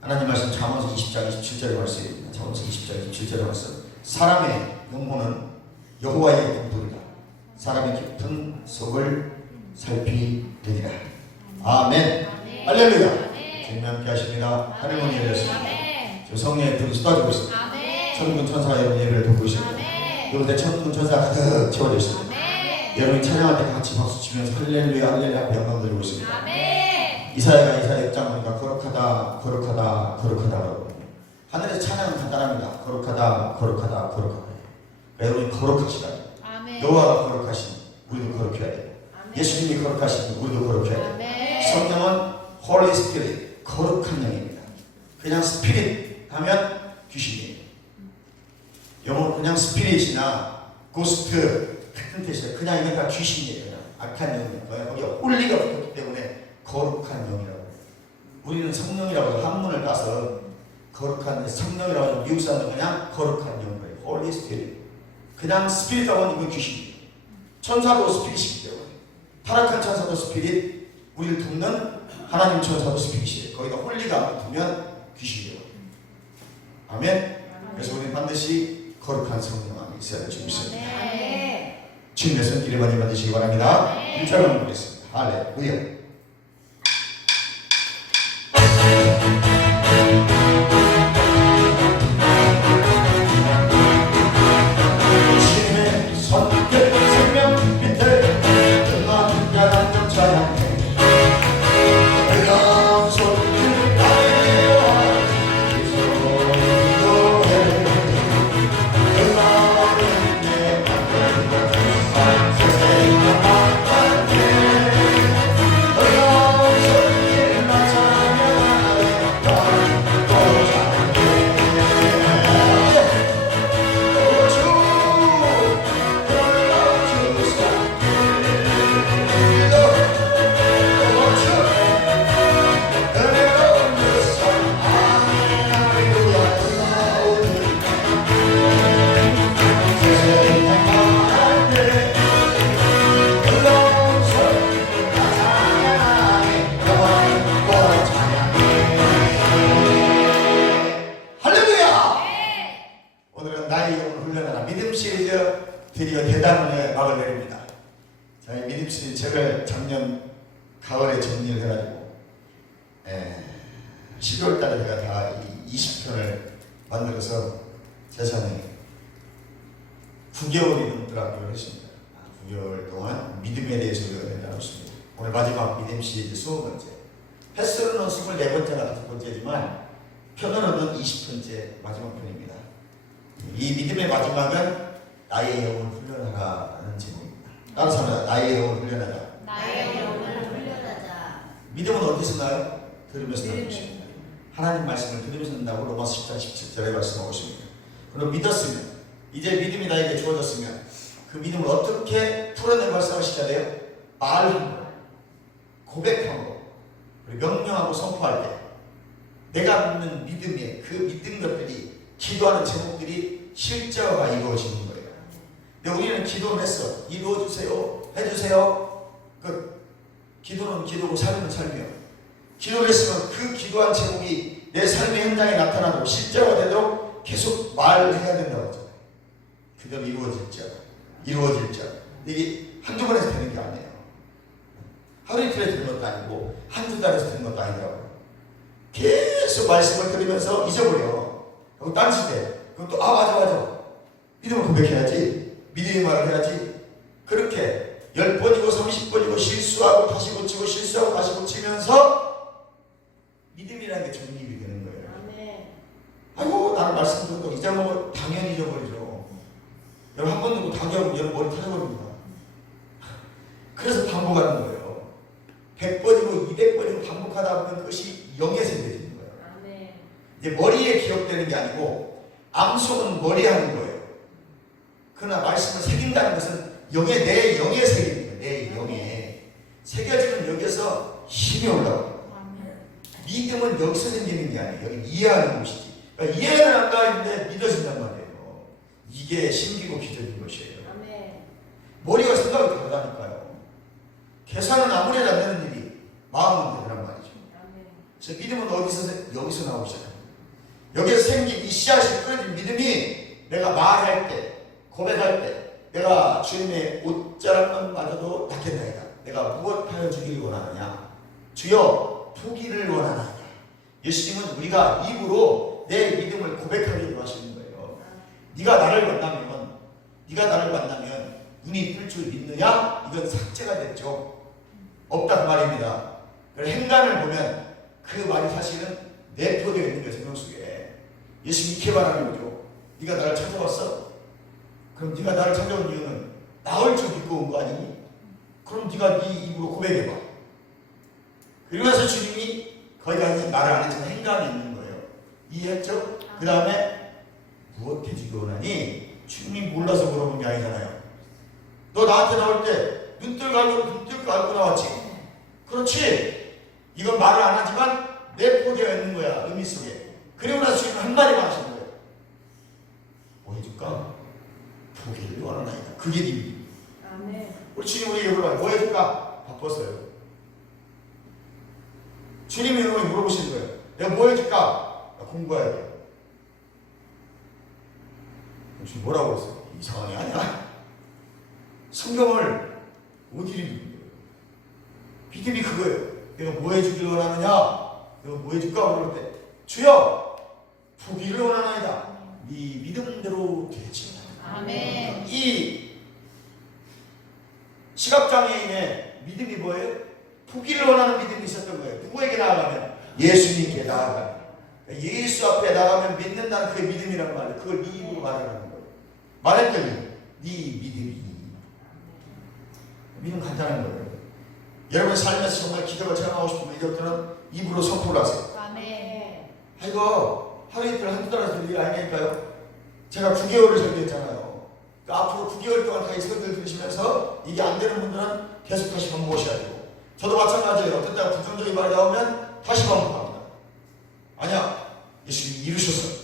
하나님 말씀 잠언서 20장 27절의 말씀입니다. 잠언서 20장 27절의 말씀. 사람의 영혼은 여호와의 공도리라. 사람의 깊은 속을 살피느니라. 아멘. 할렐루야. 주님 함께 하십니다. 하늘 문이 열렸습니다. 성령의 불이 쏟아지고 있습니다. 천군 천사 여러분 예배를 돕고 있습니다. 여러분들 천군 천사가 가득 채워져 있습니다. 여러분이 찬양할 때 같이 박수 치면서 할렐루야 할렐루야 앞에 영광 드리고 있습니다. 이사야가 이사야 6장 보니까 거룩하다 거룩하다 거룩하다. 하늘에서 찬양은 간단합니다. 거룩하다 거룩하다 거룩하다. 여러분이 거룩하시다. 여호와가 거룩하시니 우리도 거룩해야 돼요. 예수님이 거룩하시니 우리도 거룩해야 돼요. 성령은 Holy Spirit, 거룩한 영입니다. 그냥 스피릿 하면 귀신이에요. 영어로 그냥 스피릿이나 고스트 같은 뜻이에요. 그냥 이건 다 귀신이에요. 그냥 악한 영이에요. 거기에 홀리가 붙었기 때문에 거룩한 영이라고 해요. 우리는 성령이라고 해서 한문을 따서 거룩한 성령이라고 해서 미국 사람은 그냥 거룩한 영이에요. Holy Spirit. 그냥 스피릿하고 하면 이건 귀신이에요. 천사도 스피릿이기 때문에 타락한 천사도 스피릿, 우리를 돕는 하나님 천사도 스피릿이에요. 거기다 홀리가 안 붙으면 귀신이에요. 아멘. 그래서 우리는 반드시 거룩한 성령 안에 있어야 될 줄 믿습니다. 주님의 손길에 많이 받으시기 바랍니다. 1절만 보겠습니다. 할렐루야. 주님의 손길 생명 밑에 뜨거운 야단 찬양해. 뜨거운 손길 나의 드디어 대단원의 막을 내립니다. 저희 믿음시리 책을 작년 가을에 정리를 해가지고 12월 달에 제가 다 20편을 만들어서 세상에 9개월이 넘도록 하기로 했습니다. 9개월 동안 믿음에 대해서 우리가 나눴습니다. 오늘 마지막 믿음 시리즈 20번째. 횟수로는 24번째나 5번째지만 편으로는 20번째 마지막 편입니다. 이 믿음의 마지막은 나의 영혼을 훈련하라는 제목입니다. 다른 사람은 나의 영혼을 훈련하자. 나의 영혼을 훈련하자. 믿음은 어디서 나요? 들으면서 나는 것입니다. 하나님 말씀을 들으면서 난다고 로마서 10장 17절에 말씀하고 있습니다. 그럼 믿었으면, 이제 믿음이 나에게 주어졌으면 그 믿음을 어떻게 풀어내 발생시켜야 돼요? 말함으로, 고백함으로, 그리고 명령하고 선포할 때 내가 믿는 믿음의 그 믿는 것들이, 기도하는 제목들이 실제화가 이루어지는 거예요. 근데 우리는 기도를 했어. 이루어주세요. 해주세요. 그 기도는 기도고 삶은 삶이요. 기도를 했으면 그 기도한 제목이 내 삶의 현장에 나타나도록 실제화되도록 계속 말해야 된다고 하잖아요. 그대로 이루어질 자. 이게 한두 번에서 되는 게 아니에요. 하루 이틀에 되는 것도 아니고 한두 달에서 되는 것도 아니더라고요. 계속 말씀을 들으면서 잊어버려. 그리고 딴짓해. 그럼 또 맞아. 믿음을 고백해야지. 믿음의 말을 해야지. 그렇게 10번이고 30번이고 실수하고 다시 고치고 실수하고 다시 고치면서 믿음이라는 게 정립이 되는 거예요. 아이고 나는 말씀 듣고 잊어먹어. 당연히 잊어버리죠. 여러분 한 번 듣고 당연히 여러분 머리 터져버립니다. 그래서 반복하는 거예요. 100번이고 200번이고 반복하다 보면 그것이 영에 새겨지는 거예요. 이제 머리에 기억되는 게 아니고 암송은 머리에 하는 거예요. 그러나 말씀을 새긴다는 것은 내 영에 새기는 거예요. 내 영에 새겨지면 여기서 힘이 올라와요. 믿음은 여기서 생기는 게 아니에요. 여기 이해하는 곳이지. 그러니까 이해는 안 가는데 믿어진단 말이에요. 이게 신기고 기적인 것이에요. 머리가 생각이 다르다니까요. 계산은 아무리 안 되는 일이 마음은 되란 말이죠. 저 믿음은 여기서 나오기 시작합니다. 여기서 생긴 이 씨앗이 뿌려진 믿음이 내가 말할 때, 고백할 때, 내가 주님의 옷자락만 맞아도 낫겠나이다. 내가 무엇하여 주기를 원하느냐? 주여 부기를 원하나이다. 예수님은 우리가 입으로 내 믿음을 고백하기로 하시는 거예요. 네가 나를 만나면 눈이 뜰 줄 믿느냐? 이건 삭제가 됐죠. 없다 그 말입니다. 행간을 보면 그 말이 사실은 내포되어 있는 거예요. 성경 속에. 예수님이 이렇게 말하는 거죠. 네가 나를 찾아왔어? 그럼 네가 나를 찾아온 이유는 나을 줄 믿고 온 거 아니니? 그럼 네가 네 입으로 고백해봐. 그리고 나서 주님이 거기까지 말을 안 했지만 행간이 있는 거예요. 이해했죠? 그 다음에 무엇 해주기 원하니? 주님이 몰라서 물어본 게 아니잖아요. 너 나한테 나올 때 눈뜰 갈고 나왔지? 그렇지. 이건 말을 안 하지만 내포되어 있는 거야. 의미 속에. 그리고 나서 주님은 한마디만 하시는 거예요. 뭐 해줄까? 보기를 원하나이다. 그게 네 믿음. 아멘. 우리 주님 우리에게 물어봐요. 뭐 해줄까? 바빴어요. 주님이 우리에게 물어보시는 거예요. 내가 뭐 해줄까? 나 공부해야 돼. 주님 뭐라고 그랬어요? 이상한 애 아니야? 성경을 못 읽는 거예요. 믿음이 그거예요. 내가 뭐 해주길 원하느냐? 내가 뭐 해줄까? 그럴 때 주여 보기를 원하나이다. 네 믿음대로 되지. 아멘. 이 시각장애인의 믿음이 뭐예요? 보기를 원하는 믿음이 있었던 거예요. 누구에게 나아가면? 예수님께 나아가면. 예수 앞에 나가면 믿는다는 그의 믿음이란 말이에요. 그걸 네 입으로 말하는 거예요. 말했더니 네 믿음이. 믿음 간단한 거예요. 여러분 삶에서 정말 기적을 체험하고 싶으면 이것들은 입으로 선포를 하세요. 아멘. 이거 하루 이틀 한두 달에서 될 일 아니니까요. 제가 9개월을 설교했잖아요. 그러니까 앞으로 9개월 동안 다 이 설교를 들으시면서 이게 안 되는 분들은 계속 다시 반복하셔야 되고, 저도 마찬가지예요. 어떤 때가 부정적인 말이 나오면 다시 반복합니다. 아니야, 예수님이 이루셔서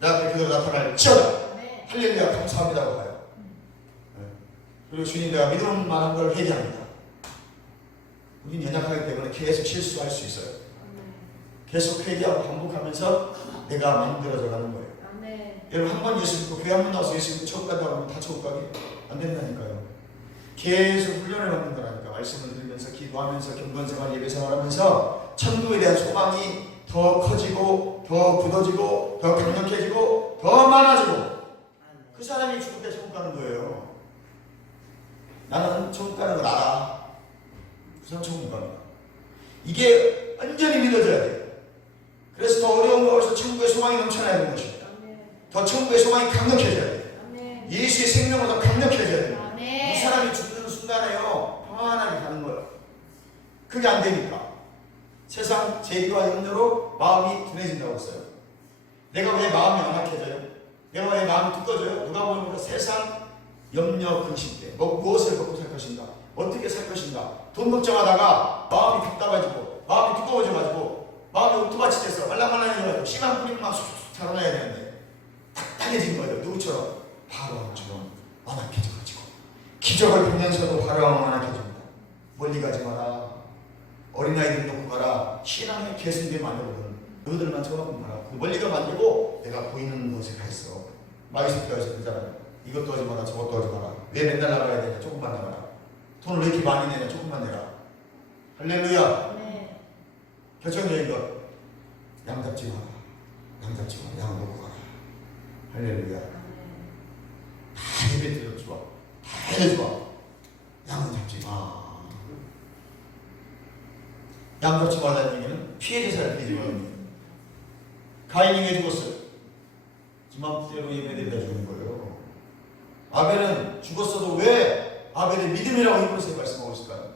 내 앞에 그대로 나타날지어다. 할렐루야 감사합니다고 봐요. 그리고 주님 내가 믿음만한 걸 회개합니다. 우리는 연약하기 때문에 계속 실수할 수 있어요. 계속 회개하고 반복하면서 내가 만들어져 가는 거예요. 여러분 한 번 예수 믿고 교회 한 번 나와서 예수 믿고 천국 간다고 하면 다 천국 가게 안 된다니까요. 계속 훈련을 받는 거라니까. 말씀을 들으면서 기도하면서 경건생활 예배생활하면서 천국에 대한 소망이 더 커지고 더 굳어지고 더 강력해지고 더 많아지고 그 사람이 죽을 때 천국 가는 거예요. 나는 천국 가는 걸 알아. 그 사람 천국 갑니다. 이게 완전히 믿어져야 돼요. 그래서 더 어려운 것에서 천국의 소망이 넘쳐나야 되는 것입니다. 더 천국의 소망이 강력해져야 돼요. 예수의 생명을 더 강력해져야 돼요. 이 사람이 죽는 순간에요 평안하게 가는 거예요. 그게 안 되니까 세상 재리와 염려로 마음이 둔해진다고 했어요. 내가 왜 마음이 안락해져요? 내가 왜 마음이 두꺼워져요? 누가 보면 세상 염려 근심 때 무엇을 먹고 살 것인가? 어떻게 살 것인가? 돈 걱정하다가 마음이 답답해지고 마음이 두꺼워져가지고 마음이 옥토같이 돼서 말랑말랑해져가지고 씨만 뿌리면 막 쑥쑥 자라나야 되는데 딱딱해진 거예요. 누구처럼? 바로처럼 완악해져가지고 기적을 보면서도 바로왕 완악해집니다. 멀리 가지 마라. 어린아이들 놓고 가라. 신앙의 계승되면 안 되거든. 너희들만 쳐다보면 가라. 멀리 가면 안 되고 내가 보이는 곳에 가 있어. 마귀새끼가 그러잖아요. 이것도 하지 마라 저것도 하지 마라. 왜 맨날 나가야 되냐? 조금만 나가라. 돈을 왜 이렇게 많이 내냐? 조금만 내라. 할렐루야. 결정적인 것. 양 잡지 마라. 양 잡지 마라. 양 놓고 가라. 할렐루야. 다 예배 드려 좋아. 다 해줘 좋아. 양은 잡지 마. 양 잡지 말라는 얘기는 피해자 살피지 말라는 얘기예요. 가인이 왜 죽었어요? 지 맘대로 예배드리다 죽은 거예요. 아벨은 죽었어도 왜 아벨의 믿음이라고 히브리서에 말씀하고 있을까요?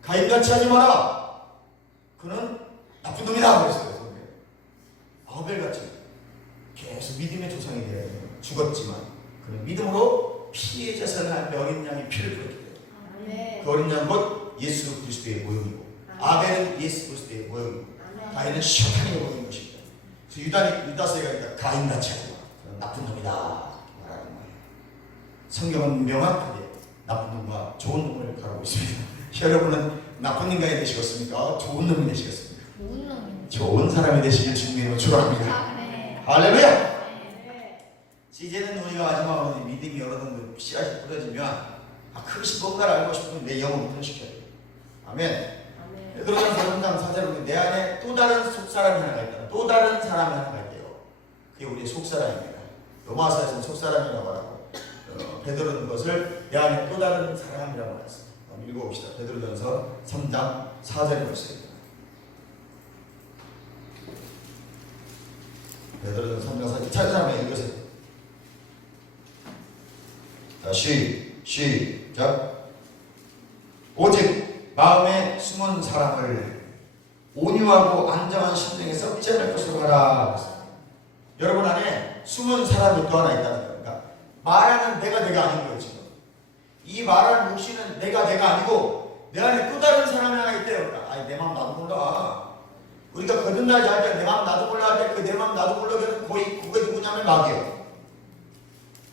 가인같이 하지 마라. 그는 나쁜 놈이다 그랬어요. 아벨같이 계속 믿음의 조상이 되어야 돼요. 죽었지만 그는 믿음으로 피해자 살할 어린 양의 피를 뿌렸기 때문에 그 어린 양 곧 예수 그리스도의 모형이고 아벨은 예수 그리스도의 모형이고 가인은 셔탄의 모형인 것입니다. 그래서 유다서에 가니까 가인같이 하지 마. 그는 나쁜 놈이다 말하는 거예요. 성경은 명확하게 나쁜 놈과 좋은 놈을 가르고 있습니다. 여러분은 나쁜 인간이 되시겠습니까? 좋은 놈이 되시겠습니까? 좋은 놈. 좋은 사람이 되시길 주님으로 축원합니다. 아멘. 할렐루야. 아멘. 이제는 우리가 마지막으로 믿음이 어느 정도 씨앗이 뿌려지면 그것이 뭔가를 알고 싶으면 내 영을 훈련시켜야 돼요. 아멘. 아멘. 베드로전서 3장 4절에 내 안에 또 다른 속사람이 하나가 있다. 또 다른 사람이 하나가 있대요. 그게 우리의 속사람입니다. 로마서에서는 속사람이라고 하고 베드로는 그것을 내 안에 또 다른 사람이라고 했습니다. 한번 읽어봅시다. 베드로전서 3장 4절의 말씀입니다. 베드로전서 3장 4절 찾은 사람이 읽으세요. 자, 시작. 오직 마음에 숨은 사람을 온유하고 안정한 심령에 썩지 않을 것으로 하라. 여러분 안에 숨은 사람이 또 하나 있다는 겁니다. 말하는 내가 아닌 거예요. 지금 이 말하는 묵시는 내가 아니고 내 안에 또 다른 사람이 하나 있대요. 아니 내 마음 나도 몰라. 우리가 거듭나지 않을 때 내 마음 나도 몰라 할 때 그 내 마음 나도 몰라는 그게 누구냐면 마귀예요.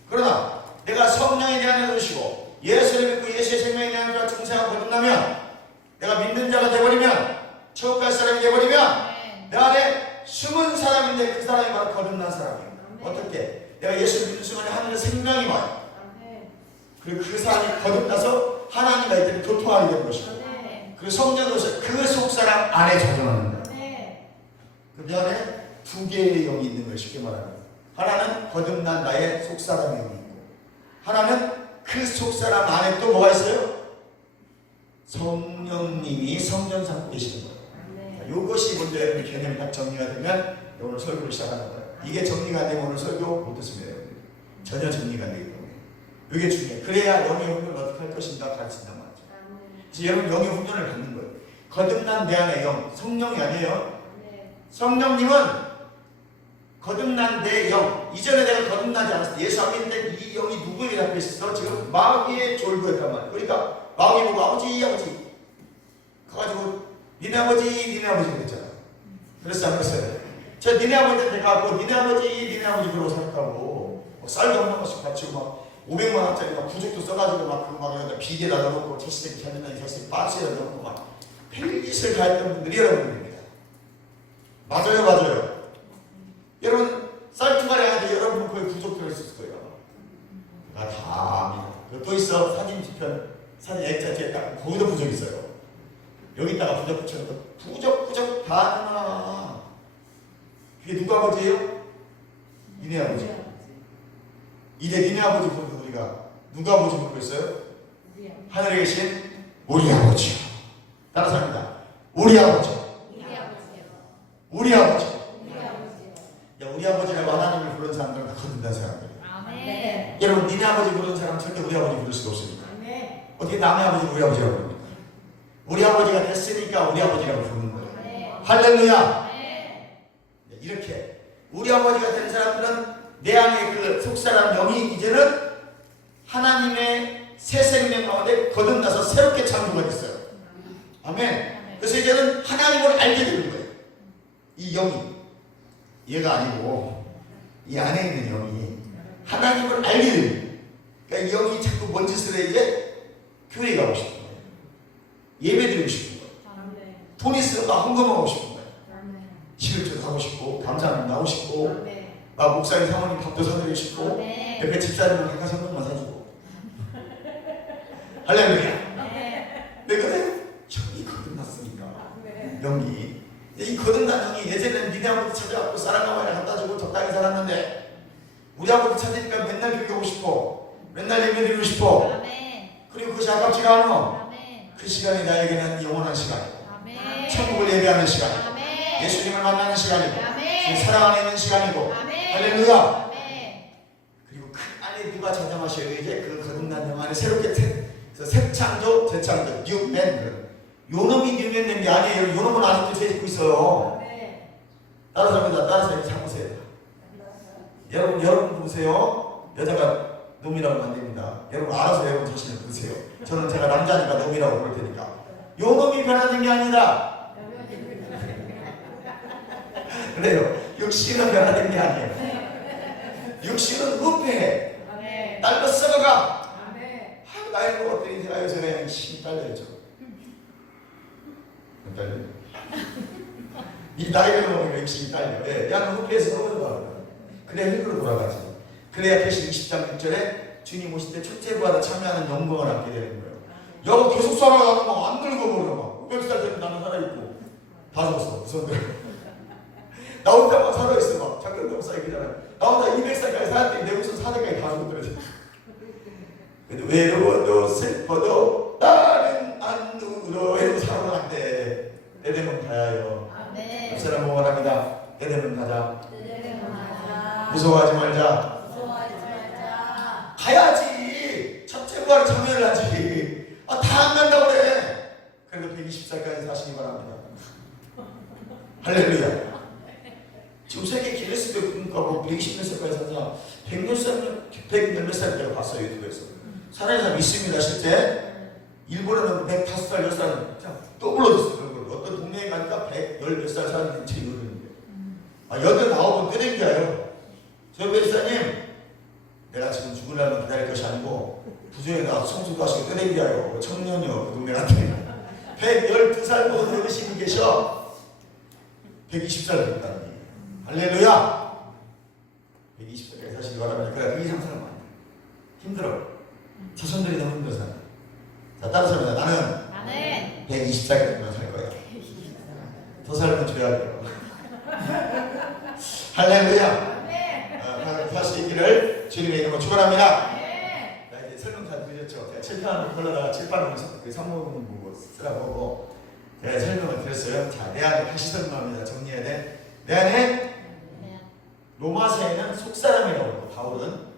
그러나 내가 성령에 대한 해주시고 예수를 믿고 예수의 생명에 대한 자와 중생하고 거듭나면 내가 믿는 자가 되어버리면 천국 갈 사람이 되어버리면 내 안에 숨은 사람인데 그 사람이 바로 거듭난 사람이에요. 어떻게? 내가 예수를 믿는 순간에 하늘의 생명이 와요. 그리고 그 사람이 거듭나서 하나님과 이렇게 교통하게 되는 것이고 그리고 성령으로서 그 속사람 안에 조정하는 거예요. 그 안에 두 개의 영이 있는 거예요. 쉽게 말하면 하나는 거듭난 나의 속사람의 영이 있고 하나는 그 속사람 안에 또 뭐가 있어요? 성령님이 성전 삼고 계시는 거예요. 이것이 먼저 여러분 개념이 딱 정리가 되면 오늘 설교를 시작하는 거예요. 이게 정리가 안 되면 오늘 설교 못 듣습니다. 전혀 정리가 안 되기 때문에 이게 중요해요. 그래야 영의 훈련을 어떻게 할 것인가 가르친단 말이죠. 그래서 여러분 영의 훈련을 받는 거예요. 거듭난 내 안의 영, 성령이 아니에요. 성령님은 거듭난 내 영, 이전에 내가 거듭나지 않았을 때 예수 안 믿을 때 이 영이 누구에게 잡혀 있었어? 지금 마귀의 졸부였단 말이에요. 그러니까 마귀 보고 아버지 가가지고 니네 아버지 그랬잖아. 그랬어 안 그랬어요? 저 니네 아버지한테 가고 니네 아버지 그러고 살았다고 쌀도 한 번씩 바치고 막 500만 원짜리 막 부적도 써가지고 막 그거 막 여기다 비계에다 넣어놓고 자식들이 잘못하니 자식들이 박스에다 넣어놓고 막 별짓을 다 했던 분들이 여러분들입니다. 맞아요. 여러분 쌀투가리 하는데 여러분 거의 부적 들어있을 거예요. 다 압니다. 또 있어 사진 뒤편 사진 액자 뒤에 딱 거기도 부적 있어요. 여기다가 부적 붙여놓고 부적 다 하나. 그게 누구 아버지예요? 니네 아버지. 이제 니네 아버지 부르고 우리가 누구 아버지 부르고 있어요? 하늘에 계신 우리 아버지. 따라서 합니다. 우리 아버지. 우리 아버지. 야, 우리 아버지라고 하나님을 부르는 사람들은 다 거듭난 사람들이에요. 아멘. 여러분 니네 아버지 부르는 사람은 절대 우리 아버지 부를 수가 없습니다. 아멘. 어떻게 남의 아버지 우리 아버지라고 부릅니까? 우리 아버지가 됐으니까 우리 아버지라고 부르는 거예요. 아멘. 할렐루야. 아멘. 이렇게 우리 아버지가 된 사람들은 내 안에 그 속사람 영이 이제는 하나님의 새 생명 가운데 거듭나서 새롭게 창조가 됐어요. 아멘. 그래서 이제는 하나님을 알게 되는 거예요. 이 영이 얘가 아니고 이 안에 있는 영이 하나님을 알게 되는 거예요. 그러니까 이 영이 자꾸 뭔 짓을 해 이제 교회 가고 싶은 거예요. 예배 드리고 싶은 거예요. 돈 있으면 막 헌금하고 싶은 거예요. 11조 하고 싶고 감사합니다 하고 싶고 막 목사님 사모님 밥도 사드리고 싶고 옆에 집사님은 각각 현금만 사주고 할렐루야. 내가 저기 거듭났으니까 영이 이 거듭난 영이 예전에는 니네 아버지 찾아갖고 쌀한가마에 갖다 주고 적당히 살았는데 우리 아버지 찾으니까 맨날 교회 오고 싶어 맨날 예배 드리고 싶어 그리고 그것이 아깝지가 않아. 그 시간이 나에게는 영원한 시간이고 천국을 예배하는 시간이고 예수님을 만나는 시간이고 사랑 안에 있는 시간이고 할렐루야. 그리고 그 안에 누가 잠잠하셔요. 이제 그 거듭난 영 안에 새롭게 새 창조 재창조 뉴맨 요놈이 뉴맨 된 게 아니에요. 요놈은 아직도 죄 짓고 있어요. 따라서 합니다. 따라서 참으세요. 여러분 보세요. 여자가 놈이라고 하면 안 됩니다. 여러분 알아서 여러분 자신을 보세요. 저는 제가 남자니까 놈이라고 그럴 테니까 요놈이 변하는 게 아니다. 그래요. 육신은 변화된 게 아니에요. 육신은 은폐해. 딸로 썩어가. 나이 먹었더니 제가 요새는 힘이 딸려요. 딸려요. 이 나이를 먹으면 욕심이 딸려. 예, 양은 후피에서 넘어져가. 그래야 흙으로 돌아가지. 그래야 계시 20장 6절에 주님 오실 때 첫째 부활에 참여하는 영광을 얻게 되는 거예요. 여보 계속 살아가는 거 안 늙어버려 막. 500살 되면 나는 살아있고 다 죽었어. 무서운데. 나 혼자만 살아있어 막. 잠깐 너무 쌓이잖아. 나 혼자 200살까지 살았더니 내 우선 4대까지 다 죽었더래. 근데 외로워도 슬퍼도 나는 안 울어. 이러고 살아가는데 내 되면 가야요. 아멘. 그 사람 원합니다. 내 되면 가자. 가자. 무서워하지 말자. 무서워하지 말자. 가야지. 첫째 부활에 참여를 하지. 다 안 간다고 그래. 그래도 120살까지 사시기 바랍니다. 할렐루야. 지금 세계 기네스북 그러니까 뭐 120몇 살까지 산 사람 100몇 살까지 봤어요. 유튜브에서. 살아있는 사람 있습니다. 실제 일본에는 105살, 6살 또 불러줬어요. 어떤 동네에 가니까 110몇 살 사는 제 이러는 거예요. 89은 끄댕겨요. 저 변호사님, 내가 지금 죽으려면 기다릴 것이 아니고 부조에 나와서 청소도 하시고 끄댕겨요. 청년이요. 그 동네 같은 112살 먹은 어르신이 계셔. 120살 됐다는 얘기예요. 할렐루야. 120살까지 사시기 바랍니다. 그래 그 이상 사람 많아요. 힘들어. 자손들이 너무 힘들어. 자, 다른 사람이다. 나는 120살까지만 살 거야. 더 살면 줘야 돼요. 할렐루야. 다시 있기를 주님의 이름으로 축원합니다. 자, 이제 설명 다 드렸죠. 제가 칠판 걸러다가 칠판을 그 상목은 보고 쓰라고 제가 설명을 드렸어요. 자, 내 안에 다시 설명합니다. 정리해야 돼. 내 안에 로마서에는 속사람이라고 바울은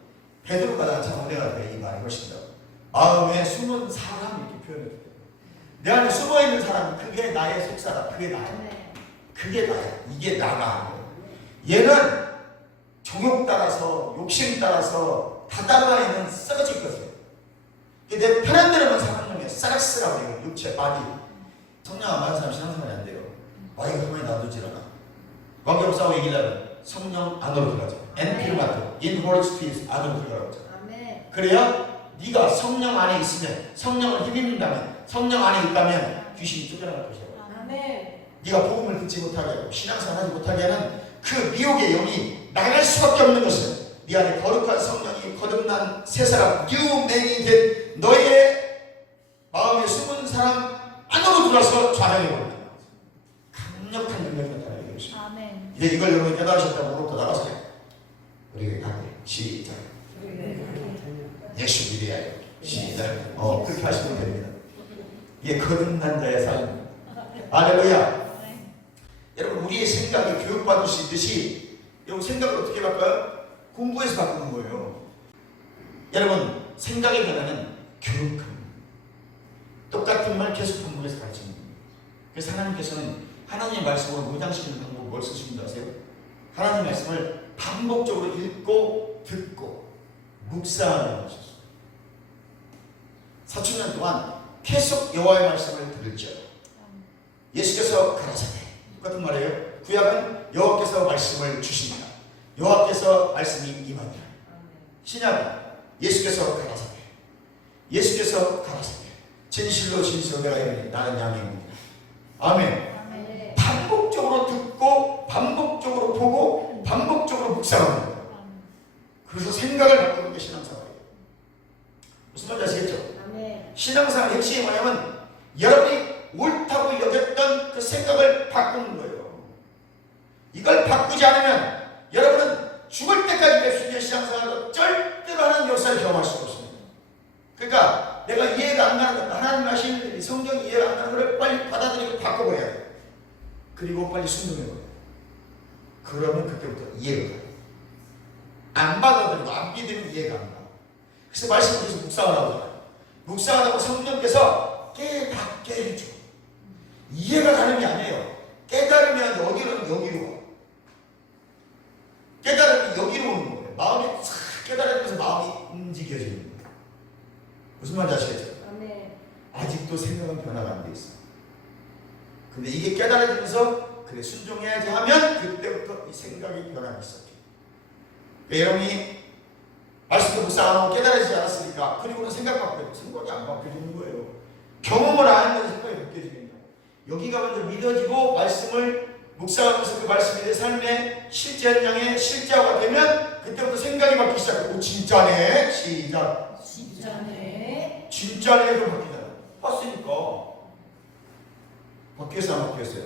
베드로가 참 은혜가 돼. 이 말이 훨씬 더 마음에 숨은 사람 이렇게 표현해요. 내 안에 숨어있는 사람 그게 나의 속사람. 그게 나야. 그게 나야. 이게 나가. 얘는 정욕 따라서 욕심 따라서 다 따라가 있는 썩어질 것이에요. 내 편한 대로만 사는 놈이에요. 싹스라고 해요. 육체, 바디. 성령 안 받은 사람 신앙생활이 안 돼요. 이거 가만히 놔두질 않아. 관계없사고 얘기하면 성령 안으로 들어가죠. 엔필마토, in Holy Spirit 안으로 들어가죠. 그래야 네가 성령 안에 있으면, 성령을 힘입는다면, 성령 안에 있다면 귀신이 쫓겨나갈 것이야. 네가 복음을 듣지 못하게 하고 신앙생활 하지 못하게 하는 그 미혹의 영이 나갈 수밖에 없는 것은 네 안에 거룩한 성령이 거듭난 새 사람 뉴맨이 된 너의 마음에 숨은 사람 안으로 들어와서 좌명해버립니다. 강력한 능력이 나타나게 되십니다. 이제 이걸 여러분이 깨달으셨다면 오늘부터 나가서 우리 가게 시작. 예수 믿어야 시작. 그렇게 하시면 됩니다. 이게 거듭난 자의 삶. 할렐루야. 여러분 우리의 생각이 교육받을 수 있듯이 여러분 생각을 어떻게 바꿔요? 공부해서 바꾸는 거예요. 여러분 생각의 변화는 교육합니다. 똑같은 말 계속 반복해서 가르치는 거예요. 그래서 하나님께서는 하나님의 말씀으로 무장시키는 방법을 뭘 쓰시는 줄 아세요? 하나님의 말씀을 반복적으로 읽고 듣고 묵상하는 것이었어요. 4천년 동안 계속 여호와의 말씀을 들을지어다. 예수께서 가라사대 똑같은 말이에요. 구약은 여호와께서 말씀을 주십니다. 여호와께서 말씀이 임하니라. 신약은 예수께서 가라사대 예수께서 가라사대 진실로 진실로 내가 이르니 나는 양의 문이다. 아멘. 반복적으로 듣고 반복적으로 보고 반복적으로 묵상하는 거예요. 그래서 생각을 바꾸는 게 신앙생활이에요. 무슨 말인지 아시겠죠? 신앙생활의 핵심이 뭐냐면 여러분이 옳다고 여겼던 그 생각을 바꾸는 거예요. 이걸 바꾸지 않으면 여러분은 죽을 때까지 몇 수년 신앙생활도 절대로 하는 역사를 경험할 수가 없습니다. 그러니까 내가 이해가 안 가는 것, 하나님 하시는 성경이 이해가 안 가는 것을 빨리 받아들이고 바꿔버려야 돼요. 그리고 빨리 순종해버려요. 그러면 그때부터 이해가 가요. 안 받아들이고 안 믿으면 이해가 안 가요. 그래서 말씀을 계속 묵상을 하잖아요. 묵상하다고 성령께서 깨닫게 해줘. 이해가 가는 게 아니에요. 깨달으면 여기로 와. 깨달으면 여기로 오는 거예요. 마음이 싹 깨달으면서 마음이 움직여지는 거예요. 무슨 말인지 아시겠죠? 아직도 생각은 변화가 안 돼 있어요. 근데 이게 깨달아지면서 그래 순종해야지 하면 그때부터 이 생각이 변하기 시작해요. 여러분이 말씀도 묵상 안 하고 깨달아지지 않았으니까 그리고는 생각밖에 생각이 안 바뀌어지는 거예요. 경험을 안 하면 생각이 바뀌어지는 거예요. 여기가 먼저 믿어지고 말씀을 묵상하면서 그 말씀이 내 삶의 실제 현장에 실제화가 되면 그때부터 생각이 바뀌기 시작하고 진짜네. 시작. 진짜네. 진짜네로 바뀌잖아. 봤으니까. 바뀌었어요, 안 바뀌었어요?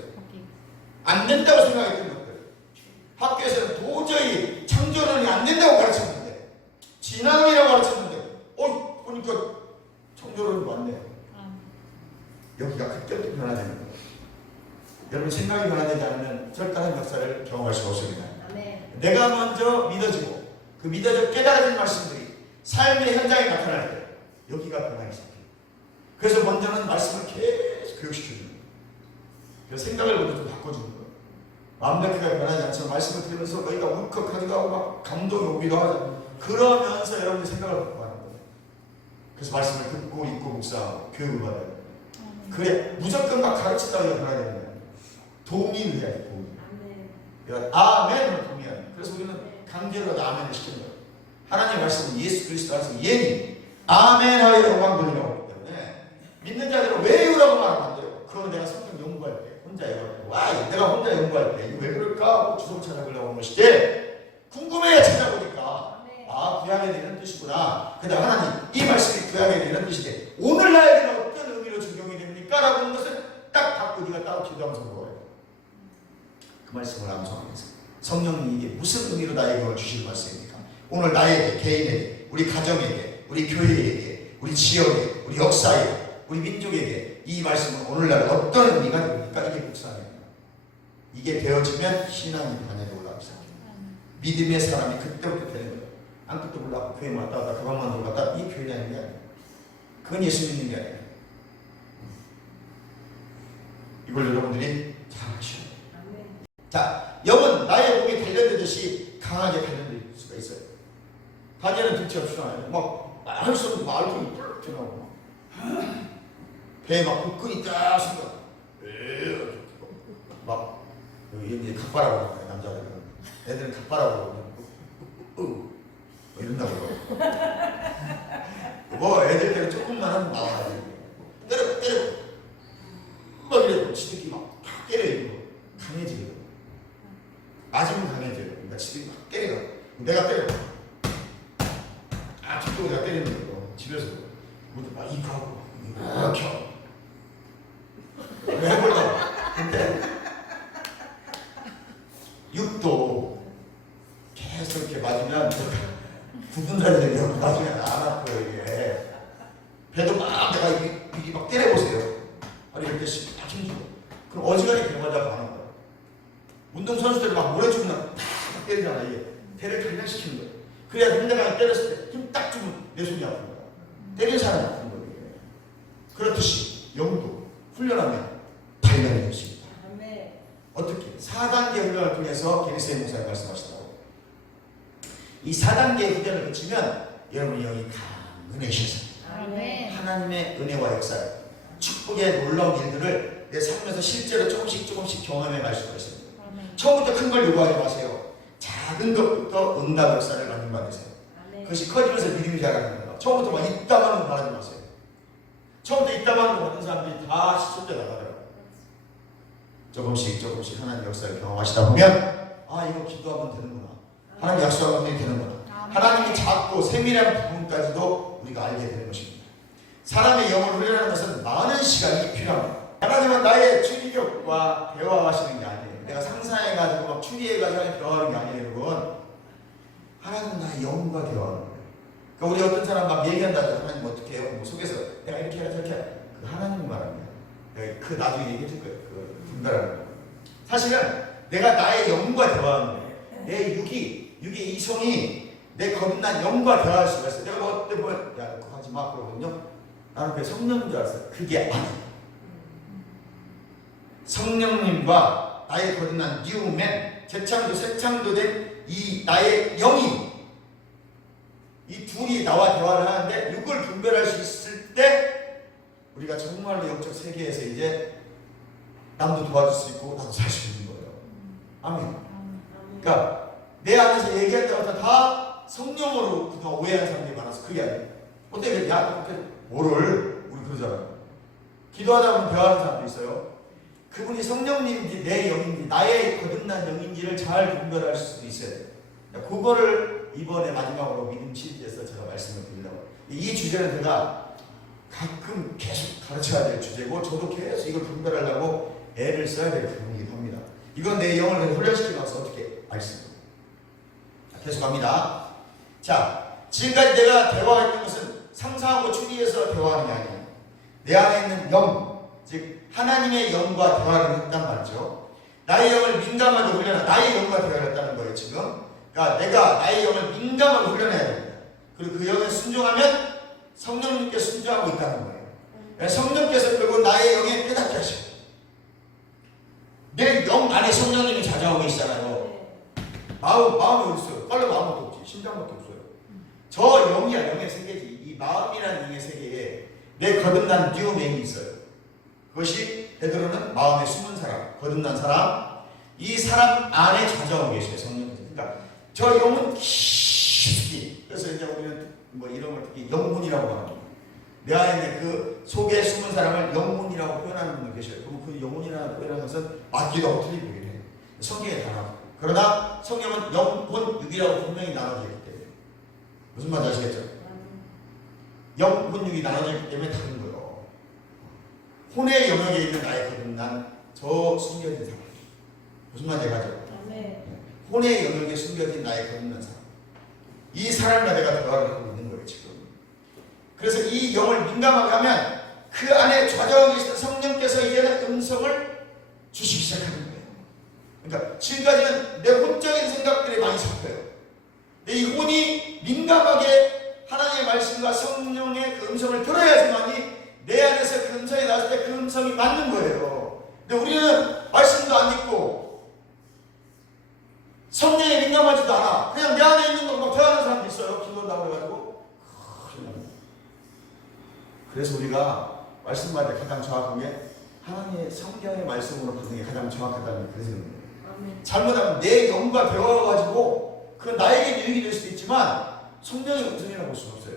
안 된다고 생각했던 것들. 학교에서는 도저히 창조론이 안 된다고 가르쳤는데, 진화론이라고 가르쳤는데, 보니까 창조론이 맞네요. 여기가 그때부터 변화되는 거예요. 여러분 생각이 변화되지 않으면 절단한 역사를 경험할 수가 없습니다. 아멘. 내가 먼저 믿어지고 그 믿어져 깨달아진 말씀들이 삶의 현장에 나타날 때 여기가 변하기 시작해요. 그래서 먼저는 말씀을 계속 교육시켜주는 거예요. 그래서 생각을 먼저 좀 바꿔주는 거예요. 완벽하게 변하지 않지만 말씀을 들으면서 너희가 울컥하기도 하고 막 감동이 오기도 하죠. 그러면서 여러분이 생각을 바꿔가는 거예요. 그래서 말씀을 듣고 읽고 묵상하고 교육을 받아요. 그래 무조건 막 가르친다고 이거 변화야 되는 거예요. 동의를 해야 돼. 동의. 아멘으로 동의하는. 그래서 우리는 강제로 아멘을 시키는 거예요. 하나님의 말씀은 예수 그리스도 안에서 예니 아멘 하여 영광 돌리라고 하기 때문에 믿는 자들은 외우라고 말하면 안 돼요. 그건 내가 성경 연구할 때 혼자 연구할 때 내가 혼자 연구할 때 이거 왜 그럴까 하고 주소 찾아보려고 하는 것이지 궁금해야 찾아보니까 구약에 이런 뜻이구나. 그다음 하나님 이 말씀이 구약에 이런 뜻인데 오늘 나에게는 어떤 의미로 적용이 됩니까? 라고 하는 것을 딱 받고 네가 따로 기도하면서 물어요. 그 말씀을 암송하면서 성령님 이게 무슨 의미로 나에게 주실 말씀입니까? 오늘 나에게, 개인에게, 우리 가정에게, 우리 교회에게, 우리 지역에, 우리 역사에, 우리 민족에게 이 말씀은 오늘날 어떤 의미가 됩니까? 이게 묵상입니다. 이게 되어지면 신앙이 반열에 올라가기 시작해요. 믿음의 사람이 그때부터 되는 거예요. 아무것도 몰라 교회 왔다 갔다 가방만 들고 갔다 이 교회가 아닌 게 아니에요. 그건 예수 믿는 게 아니에요. 이걸 여러분들이 잘 아셔야 돼요. 자, 영은 나의 몸이 단련되듯이 강하게 단련될 수가 있어요. 단련은 등치 없이 나와요. 할 수 없는 알통이 뿔 튀어나오고 배에 막 복근이 딱 생겨. 막 여기 각바라고 그러는 남자들은 애들은 각바라고 그러면 이런다고 그러고 애들 때는 조금만 하면 나와요. 때려 막 이래 지들끼리 막 때려요. 강해지거든. 맞으면 강해져요. 그러니까 지들이 막 때려. 내가 때려. 저쪽으로 내가 때리는 거예요. 집에서 막 이거 하고 이렇게 왜 해보려고. 근데 육도 계속 이렇게 맞으면 굳은 살이 되면 나중에 안 아파요. 이게 배도 막 내가 이게 막 때려보세요. 아니 이렇게 딱 힘주고 그럼 어지간히 배 맞아 가는 거예요. 운동선수들이 막 모래주고 팍 때리잖아. 이게 배를 단련시키는 거예요. 그래야 상대방이 때렸을 때 힘 딱 주면 내 손이 아픈 거야. 때린 사람이 아픈 거예요. 그렇듯이 영도 훈련하면 단련이 있습니다. 어떻게? 4단계 훈련을 통해서 게네스의 목사님 말씀하시더라고요. 이 4단계 훈련을 거치면 여러분이 영이 강건해지셔서 하나님의 은혜와 역사, 축복의 놀라운 일들을 내 삶에서 실제로 조금씩 경험해 갈 수가 있습니다. 처음부터 큰 걸 요구하지 마세요. 작은 것부터 응답 역사를 많이 받으세요. 그것이 커지면서 믿음이 자라는 거예요. 처음부터 막 입담하는 거 바라지 마세요. 처음부터 입담하는 거 받은 사람들이 다 시청자 나가더라고요. 조금씩 하나님 역사를 경험하시다 보면 이거 기도하면 되는구나. 하나님 약속하면 되는구나. 하나님이 작고 세밀한 부분까지도 우리가 알게 되는 것입니다. 사람의 영을 훈련하는 것은 많은 시간이 필요합니다. 하나님은 나의 추리력과 대화하시는 게 아니에요. 내가 상상해가지고 막 추리해가지고 대화하는 게 아니에요. 여러분. 하나님은 나의 영과 대화하는 거예요. 그러니까 우리 어떤 사람 막 얘기한다죠. 하나님 어떻게 해요? 속에서 내가 이렇게 해라 저렇게 해라. 그 하나님이 말하는 거예요. 그 나중에 얘기해 줄 거예요. 그 분별하는 거예요. 사실은 내가 나의 영과 대화하는 거예요. 내 육이 이성이 내 거듭난 영과 대화할 수가 있어요. 내가 뭐 어때 보면 야 그거 하지 마 그러거든요. 나는 그게 성령인 줄 알았어요. 그게 아니에요. 성령님과 나의 거듭난 뉴맨, 재창조, 새창조된 이 나의 영이 이 둘이 나와 대화를 하는데 이걸 분별할 수 있을 때 우리가 정말로 영적 세계에서 이제 남도 도와줄 수 있고 나도 살 수 있는 거예요. 아멘. 그러니까 내 안에서 얘기할 때마다 다 성령으로 그동안 오해하는 사람들이 많아서 그게 아니에요. 어때? 야, 뭐를 우리 그러잖아요. 기도하다 보면 대화하는 사람도 있어요. 그분이 성령님인지 내 영인지 나의 거듭난 영인지를 잘 분별할 수도 있어야 돼요. 그거를 이번에 마지막으로 믿음 시리즈에서 제가 말씀을 드리려고. 이 주제는 제가 가끔 계속 가르쳐야 될 주제고 저도 계속 이걸 분별하려고 애를 써야 될 부분이기도 합니다. 이건 내 영을 훈련시키고 나서 어떻게 알 수 있습니다. 계속 갑니다. 자, 지금까지 내가 대화했던 것은 상상하고 추리해서 대화하는 게 아니에요. 내 안에 있는 영, 즉 하나님의 영과 대화를 했단 말이죠. 나의 영을 민감하게 훈련하, 나의 영과 대화를 했다는 거예요 지금. 그러니까 내가 나의 영을 민감하게 훈련해야 됩니다. 그리고 그 영에 순종하면 성령님께 순종하고 있다는 거예요. 성령께서 결국 나의 영에 깨닫게 하시고 내 영 안에 성령님이 찾아오고 계시잖아요. 마음이 어디 있어요? 빨리 마음밖에 없지. 심장밖에 없어요. 저 영이야, 영의 세계지. 이 마음이라는 영의 세계에 내 거듭난 뉴맨이 있어요. 그것이 베드로는 마음에 숨은 사람, 거듭난 사람, 이 사람 안에 찾아오고 계셔요, 성령께서. 그러니까 저 영은 깊이, 그래서 이제 우리는 뭐 이런 걸 특히 영혼이라고 합니다. 내 안에 있는 그 속에 숨은 사람을 영혼이라고 표현하는 분들 계셔요. 그럼 그 영혼이라고 표현하는 것은 맞기도 하고 틀리기도 해요. 성경에 다 나와요. 그러나 성경은 영혼, 육이라고 분명히 나눠져 있기 때문에. 무슨 말인지 아시겠죠? 영혼, 육이 나눠져 있기 때문에 다른 거예요. 혼의 영역에 있는 나의 거듭난 저 숨겨진 사람. 무슨 말인지 가죠? 혼의 영역에 숨겨진 나의 거듭난 사람. 이 사람과 내가 대화를 하고 있는 거예요 지금. 그래서 이 영을 민감하게 하면 그 안에 좌정하고 계시던 성령께서 이제는 음성을 주시기 시작하는 거예요. 그러니까 지금까지는 내 혼적인 생각들이 많이 잡혀요. 근데 이 혼이 민감하게 하나님의 말씀과 성령의 그 음성을 들어야지만이 내 안에서 그 음성이 나왔을 때 그 음성이 맞는 거예요. 근데 우리는 말씀도 안 듣고 성령에 민감하지도 않아. 그냥 내 안에 있는 거 막 대하는 사람도 있어요. 기도한다고 해가지고. 그래서 우리가 말씀할 때 가장 정확한 게 하나님의 성경의 말씀으로 받는 게 가장 정확하다는 그래서 그런 거예요. 잘못하면 내 영과 배워가지고 그 나에게 유익이 될 수도 있지만 성령의 음성이라고 볼 수는 없어요.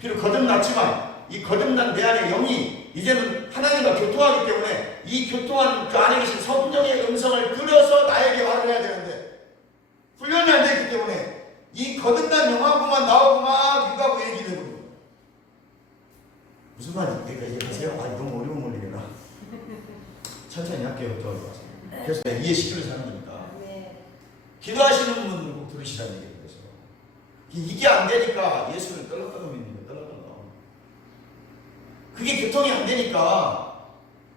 비록 거듭났지만 이 거듭난 내 안의 영이 이제는 하나님과 교통하기 때문에 이 교통한 그 안에 계신 성령의 음성을 들어서 나에게 말을 해야 되는데 훈련이 안 되기 때문에 이 거듭난 영하고만 나오고 막 육하고 얘기를 해버려요. 무슨 말인지 이해하세요? 너무 어려운 원리구나. 천천히 할게요. 그래서 이해시키려서 하는 겁니다. 기도하시는 분들은 꼭 들으시라는 얘기예요. 그래서 이게 안 되니까 예수를 떨렁떨렁 믿는 거예요. 떨렁떨렁. 그게 교통이 안 되니까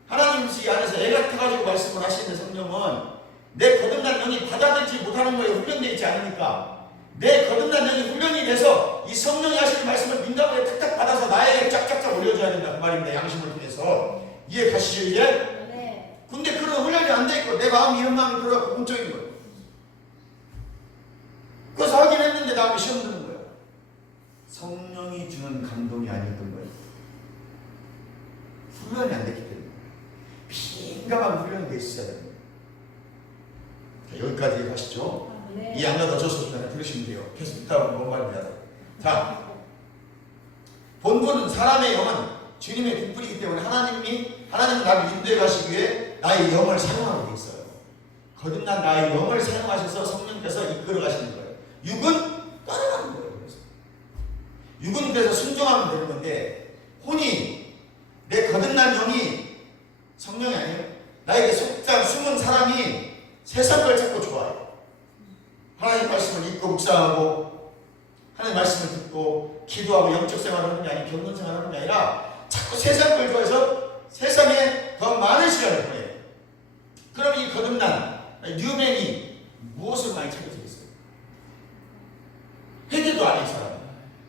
하나님 안에서 애 같아가지고 말씀을 하시는 성령은 내 거듭난 영이 받아들이지 못하는 거에 훈련되어 있지 않으니까 내 거듭난 영이 훈련이 돼서 이 성령이 하시는 말씀을 민감하게 탁탁 받아서 나에게 쫙쫙쫙 올려줘야 된다 그 말입니다. 양심을 통해서. 이해 가시죠 이제? 네. 근데 그런 훈련이 안 돼 있고 내 마음이 이런 마음이 들어가고 본적인 거예요. 그래서 확인했는데 나한테 시험 드는 거예요. 성령이 주는 감동이 아니었던 거예요. 훈련이 안 됐기 때문에 민감한 훈련이 돼 있어야 됩니다. 자, 여기까지 가시죠. 이 안 가도 어쩔 수 없으면 들으시면 돼요. 계속 듣다가 뭔 말입니다. 자, 본분은 사람의 영은 주님의 등불이기 때문에 하나님은 나를 인도해 가시기 위해 나의 영을 사용하게 돼 있어요. 거듭난 나의 영을 사용하셔서 성령께서 이끌어 가시는 거예요. 육은 따라가는 거예요. 그래서 육은 그래서 순종하면 되는 건데 혼이 내 거듭난 영이 성령이 아니에요. 나에게 속장 숨은 사람이 세상 걸 찾고 좋아해요. 하나님 말씀을 읽고 묵상하고 하나님 말씀을 듣고 기도하고 영적 생활을 하는 게 아니라 경건 생활을 하는 게 아니라 자꾸 세상 걸 좋아해서 세상에 더 많은 시간을 보내요. 그럼 이 거듭난 뉴맨이 무엇을 많이 찾게 되겠어요? 회개도 안 해, 이 사람은.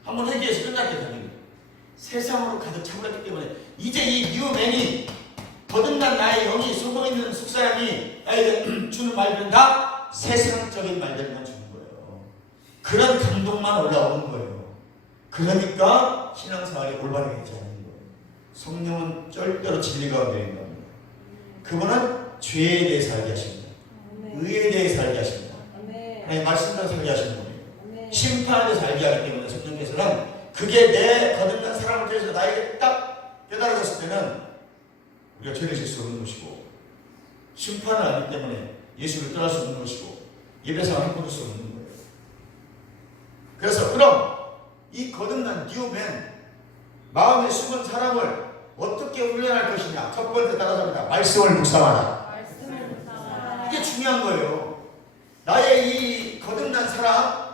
한번 회개해서 끝날 때 되는 세상으로 가득 차버렸기 때문에 이제 이 뉴맨이 거듭난 나의 영이 속어있는 속사람이 나에게 주는 말들은 다 세상적인 말들만 주는 거예요. 그런 감동만 올라오는 거예요. 그러니까 신앙생활이 올바르게 되지 않는 거예요. 성령은 절대로 진리 가운데 있는 겁니다. 그분은 죄에 대해 살게 하십니다. 의에 대해 살게 하십니다. 하나님 말씀대로 살게 하시는 분이에요. 심판에 대해 살게 하기 때문에 성령께서는 그게 내 거듭난 사람을 통해서 나에게 딱 깨달아졌을 때는 우리가 죄를 질 수 없는 것이고 심판을 알기 때문에 예수를 떠날 수 없는 것이고 예배생활을 해볼 수 없는 거예요. 그래서 그럼 이 거듭난 뉴맨, 마음에 숨은 사람을 어떻게 훈련할 것이냐. 첫 번째 따라잡니다. 말씀을 묵상하라. 말씀을 묵상하라. 이게 중요한 거예요. 나의 이 거듭난 사람,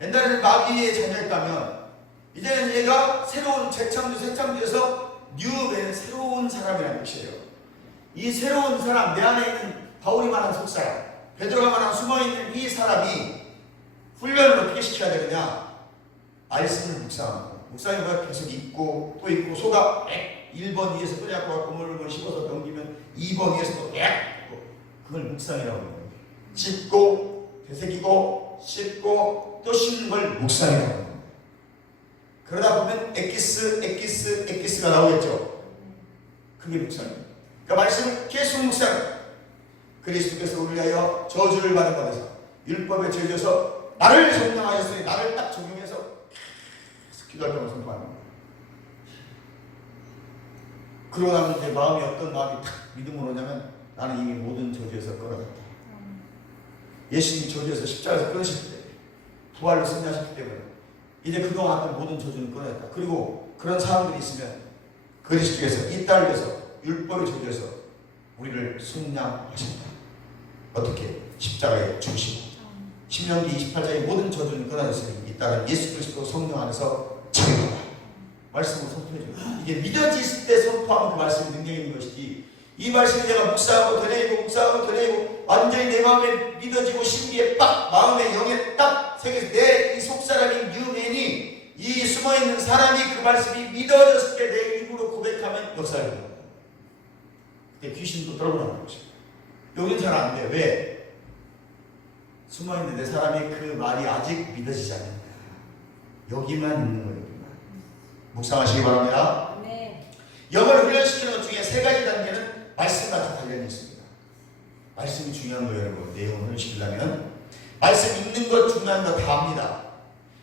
옛날에는 마귀의 자녀였다면 이제는 얘가 새로운 재창조에서 뉴맨, 새로운 사람이라는 것이에요. 이 새로운 사람, 내 안에 있는 바울이만한 속사람, 베드로가만한 숨어있는 이 사람이 훈련을 어떻게 시켜야 되느냐. 말씀을 묵상하는 거예요. 묵상해봐. 계속 읽고 또 읽고 소가 1번 위에서 또 약과 고물을 씹어서 넘기면 2번 위에서 또 그걸 묵상이라고 해요. 씹고 되새기고 씹고 또 씹는 걸 묵상이라고 해요. 그러다 보면 에키스가 나오겠죠. 그게 묵상이에요. 그러니까 말씀을 계속 묵상. 그리스도께서 우리를 위하여 저주를 받은 것에서 율법에 저주해서 나를 정령하였으니 나를 딱 적용해서 기도할 때만 선포하는 거예요. 그러고 나면 이제 마음이 어떤 마음이 탁 믿음으로 오냐면 나는 이미 모든 저주에서 끊어졌다. 예수님이 저주에서 십자가에서 끊으셨기 때문에 부활로 승리하셨기 때문에 이제 그동안 왔던 모든 저주는 끊어졌다. 그리고 그런 사람들이 있으면 그리스도께서 이 딸을 위해서 율법의 저주에서 우리를 승리하셨다. 어떻게? 십자가에 죽으시고 신명기 28장의 모든 저주는 끊어졌으니 이 딸은 예수 그리스도 성령 안에서 자유하다. 말씀을 선포해줘요. 이게 믿어질 때 선포하면 그 말씀이 능력이 있는 것이지, 이 말씀을 내가 묵상하고 되뇌이고 완전히 내 마음에 믿어지고 신비에 빡 마음에 영에 딱 새겨서 내 이 속사람인 뉴맨이 이 숨어있는 사람이 그 말씀이 믿어졌을 때 내 입으로 고백하면 역사를 해요. 그때 귀신도 떨어나는 것입니다. 여기는 잘 안 돼요. 왜? 숨어있는 내 사람이 그 말이 아직 믿어지지 않는다. 여기만 있는 거예요. 여기만. 묵상하시기 바랍니다. 네. 영을 훈련시키는 것 중에 세 가지 단계는 말씀과 다 관련이 있습니다. 말씀이 중요한 거예요, 여러분. 내용을 훈련시키려면 말씀 읽는 것 중요한 거 다 합니다.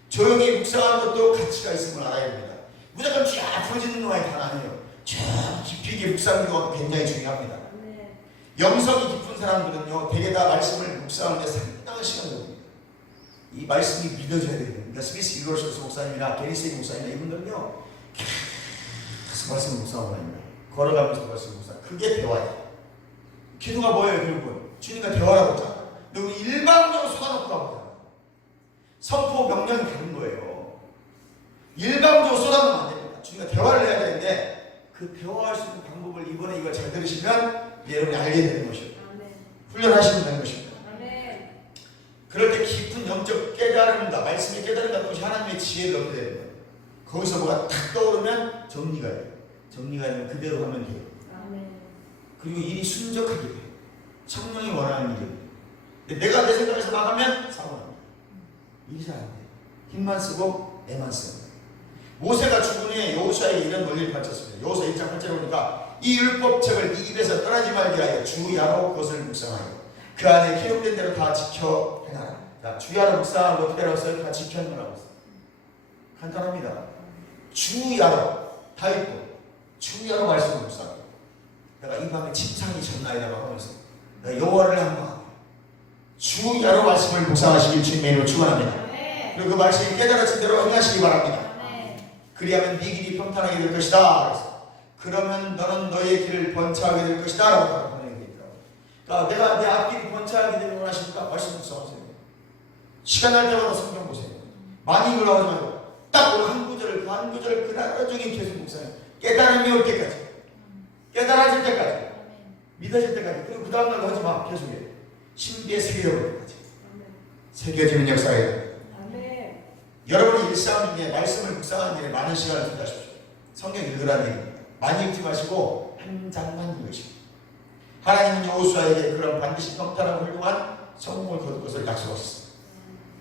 조용히 묵상하는 것도 가치가 있음을 알아야 됩니다. 무조건 쫙 풀어지는 것만이 다 아니에요. 쫙 깊이 있게 묵상하는 것도 굉장히 중요합니다. 네. 영성이 깊은 사람들은요, 대개 다 말씀을 묵상하는데 상당한 시간을 걸립니다. 이 말씀이 믿어져야 돼요. 그러니까 스미스 유로셔스 목사님이나 게리세이 목사님이나 이분들은요, 계속 말씀을 묵상하고 다닙니다. 걸어가면서 말씀을 묵상. 그게 대화예요. 기도가 뭐예요, 결국은? 주님과 대화라고 했잖아. 너무 일방적으로 쏟아놓고 가보자. 선포 명령이 다른 거예요. 일방적으로 쏟아놓으면 안 됩니다. 주님과 대화를 해야 되는데 그 대화할 수 있는 방법을 이번에 이걸 잘 들으시면 여러분이 알게 되는 것이에요. 훈련하시면 되는 것입니다. 그럴 때 깊은 영적 깨달음과 말씀이 깨달음과 동시에 하나님의 지혜를 얻게 되는 거예요. 거기서 뭐가 탁 떠오르면 정리가 돼요. 정리가 되면 그대로 하면 돼요. 그리고 일이 순적하게 돼요. 성령이 원하는 일이에요. 근데 내가 내 생각에서 나가면 사고납니다. 일이 잘 안 돼요. 힘만 쓰고 애만 쓰는 거예요. 모세가 죽은 후에 여호수아에게 이런 원리를 가르쳤습니다. 여호수아 1장 8절에 보니까 이 율법책을 네 입에서 떠나지 말게 하여 주야로 그것을 묵상하여 그 안에 기록된 대로 다 지켜 행하라. 자, 주야로 묵상하고 어떻게 하라고 써요? 다 지켜 행하라고 써요. 간단합니다. 주야로 다 있고 주야로 말씀을 묵상하고 내가 이 밤에 침상이 졌나이라고 하면서 내가 여호와를 한번 주야로 말씀을 묵상하시길 주님의 이름으로 축원합니다. 그리고 그 말씀이 깨달아진 대로 행하시기 바랍니다. 그리하면 네 길이 평탄하게 될 것이다. 그래서 그러면 너는 너의 길을 번창하게 될 것이다 라고 하는 게 있더라고요. 그러니까 내가 내 앞길이 번창하게 되는 걸 하십니까? 말씀 묵상하세요. 시간 날 때마다 성경 보세요. 많이 올라오지 말고 딱 한 구절을 한 구절을 그날 중에 계속 묵상해요. 깨달음이 올 때까지, 깨달아질 때까지, 믿어질 때까지. 그리고 그 다음날도 하지 마. 계속해. 신비에 새겨질 때까지. 새겨지는 역사가 있다. 여러분이 일상 중에 말씀을 묵상하는 일에 많은 시간을 투자하십시오. 성경 읽으라는 얘기입니다. 많이 읽지 마시고 한 장만 읽으시고 하나님은 여호수아에게 그런 반드시 평탄하고 훌륭한 성공을 거둘 것을 약속하셨습니다.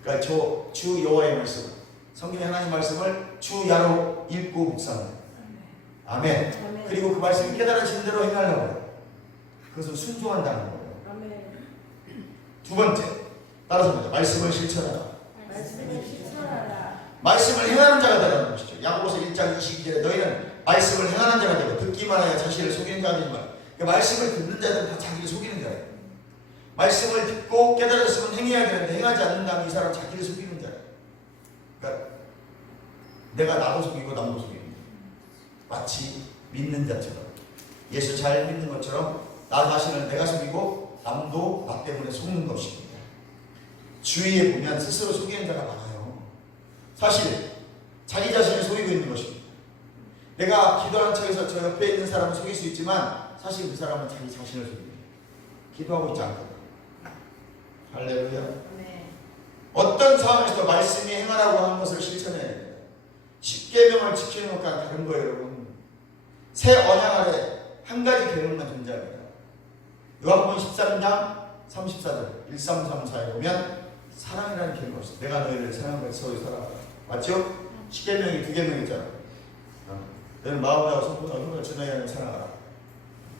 그러니까 주 여호와의 말씀, 성경의 하나님 말씀을 주야로 읽고 묵상합니다. 아멘. 그리고 그 말씀이 깨달아지는 대로 행하려고 해요. 그것을 순종한다는 거예요. 두 번째, 따라서 보자. 말씀을 실천하라. 말씀을 행하는 자가 되라는 것이죠. 야고보서 1장 22절에 너희는 말씀을 행하는 자가 되고 듣기만 하여 자신을 속이는 자가 되지 말. 말씀을 듣는 자들은 다 자기를 속이는 자예요. 말씀을 듣고 깨달았으면 행해야 되는데 행하지 않는다면 이 사람 자기를 속이는 자예요. 그러니까 내가 나도 속이고 남도 속이는 거예요. 마치 믿는 자처럼 예수 잘 믿는 것처럼 나 자신을 내가 속이고 남도 나 때문에 속는 것입니다. 주위에 보면 스스로 속이는 자가 많아요. 사실 자기 자신을 속이고 있는 것입니다. 내가 기도하는 척에서 저 옆에 있는 사람을 속일 수 있지만 사실 그 사람은 자기 자신을 속입니다. 기도하고 있지 않거든요. 할렐루야. 네. 어떤 상황에서도 말씀이 행하라고 하는 것을 실천해야 됩니다. 십계명을 지키는 것과 다른 거예요, 여러분. 새 언약 아래 한 가지 계명만 존재합니다. 요한복음 13장 34절 1334에 보면 사랑이라는 계명이 있어요. 내가 너희를 사랑하고 서로 사랑하라. 맞죠? 십계명이 두 계명 있잖아. 너는 마음과 손과 힘을 전하여 하는 사랑하라.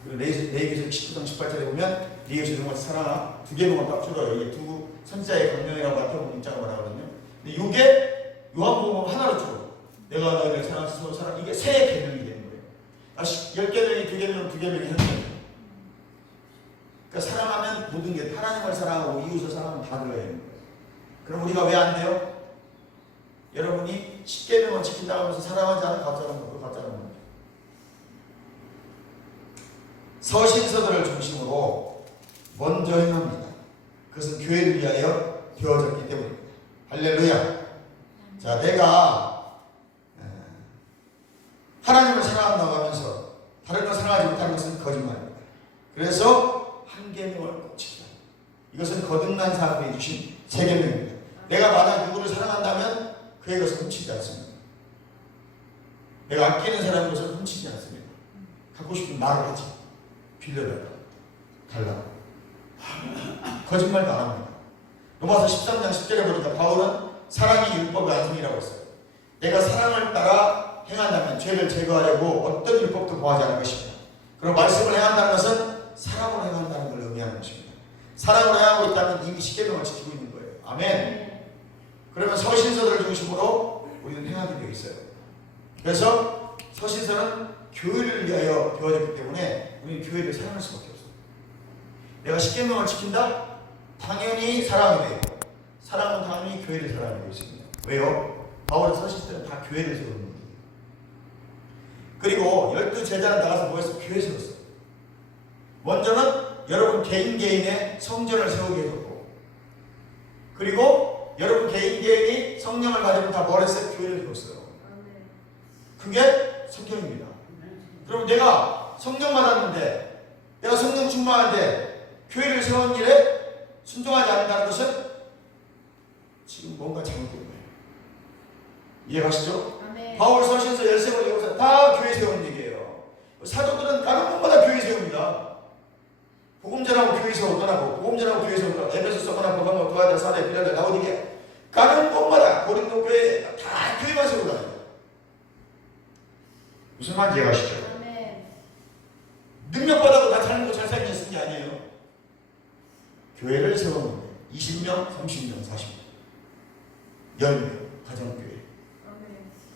그리고 레위기서 19장 18절에 보면 네가 주님을 사랑하라. 두 계명을 딱 줄여요. 이게 두 선지자의 강령이라고 마태복음 문자가 말하거든요. 근데 이게 요한복음 하나로 줄여. 내가 너희를 사랑하면서 서로 사랑. 이게 세 계명이 되는 거예요. 10계명이 두 계명, 두 계명이 한 계명. 그러니까 사랑하면 모든 게 하나님을 사랑하고 이웃을 사랑하면 다 들어야 되는 거예요. 그럼 우리가 왜 안 돼요? 여러분이 10계명을 지킨다고 하면서 사랑하지 않은 가짜는 거, 가짜는 겁니다. 서신서들을 중심으로 먼저 행합니다. 그것은 교회를 위하여 되어졌기 때문입니다. 할렐루야. 자, 내가 하나님을 사랑한다고 하면서 다른 걸 사랑하지 못하는 것은 거짓말입니다. 그래서 한 계명을 꼭 지키라. 이것은 거듭난 사람에게 주신 세 계명입니다. 내가 만약 누구를 사랑한다면 그의 것을 훔치지 않습니다. 내가 아끼는 사람의 것을 훔치지 않습니다. 갖고 싶으면 나를 하지. 빌려달라. 달라. 거짓말도 안 합니다. 로마서 13장 10절에 보니까 바울은 사랑이 율법의 안성이라고 했어요. 내가 사랑을 따라 행한다면 죄를 제거하려고 어떤 율법도 구하지 않을 것입니다. 그럼 말씀을 행한다는 것은 사랑으로 행한다는 걸 의미하는 것입니다. 사랑으로 행하고 있다면 이미 십계명을 지키고 있는 거예요. 아멘. 그러면 서신서들을 중심으로 우리는 행하게 되어 있어요. 그래서 서신서는 교회를 위하여 되어졌기 때문에 우리는 교회를 사랑할 수밖에 없어요. 내가 십계명을 지킨다? 당연히 사랑이 되고 사랑은 당연히 교회를 사랑하게 되어 있습니다. 왜요? 바울의 서신서는 다 교회를 세우는 거예요. 그리고 12제자는 나가서 뭐 했어? 교회 세웠어요. 먼저는 여러분 개인의 성전을 세우게 해줬고 그리고 여러분 개인이 성령을 가지고 다 뭘 했어요? 교회를 세웠어요. 그게 성경입니다. 그럼 내가 성령 받았는데 내가 성령 충만한데 교회를 세운 일에 순종하지 않는다는 것은 지금 뭔가 잘못된 거예요. 이해가시죠? 바울 서신서 13권 읽어서 다 교회 세우는 얘기예요. 사도들은 다른 곳마다 교회 세웁니다. 복음 전하고 교회 세웠더라고. 복음 전하고 교회 세웠더라고. 에베소서 하나 보면 도하자 사대 빌라델 라오디게 가는 곳마다 고린도 교회 다 교회만 세우다. 무슨 말인지 이해가시죠? 능력받아도 다 사는 거 잘 살게 쓴 게 아니에요. 교회를 세우는 20명, 30명, 40명 10명 가정교회.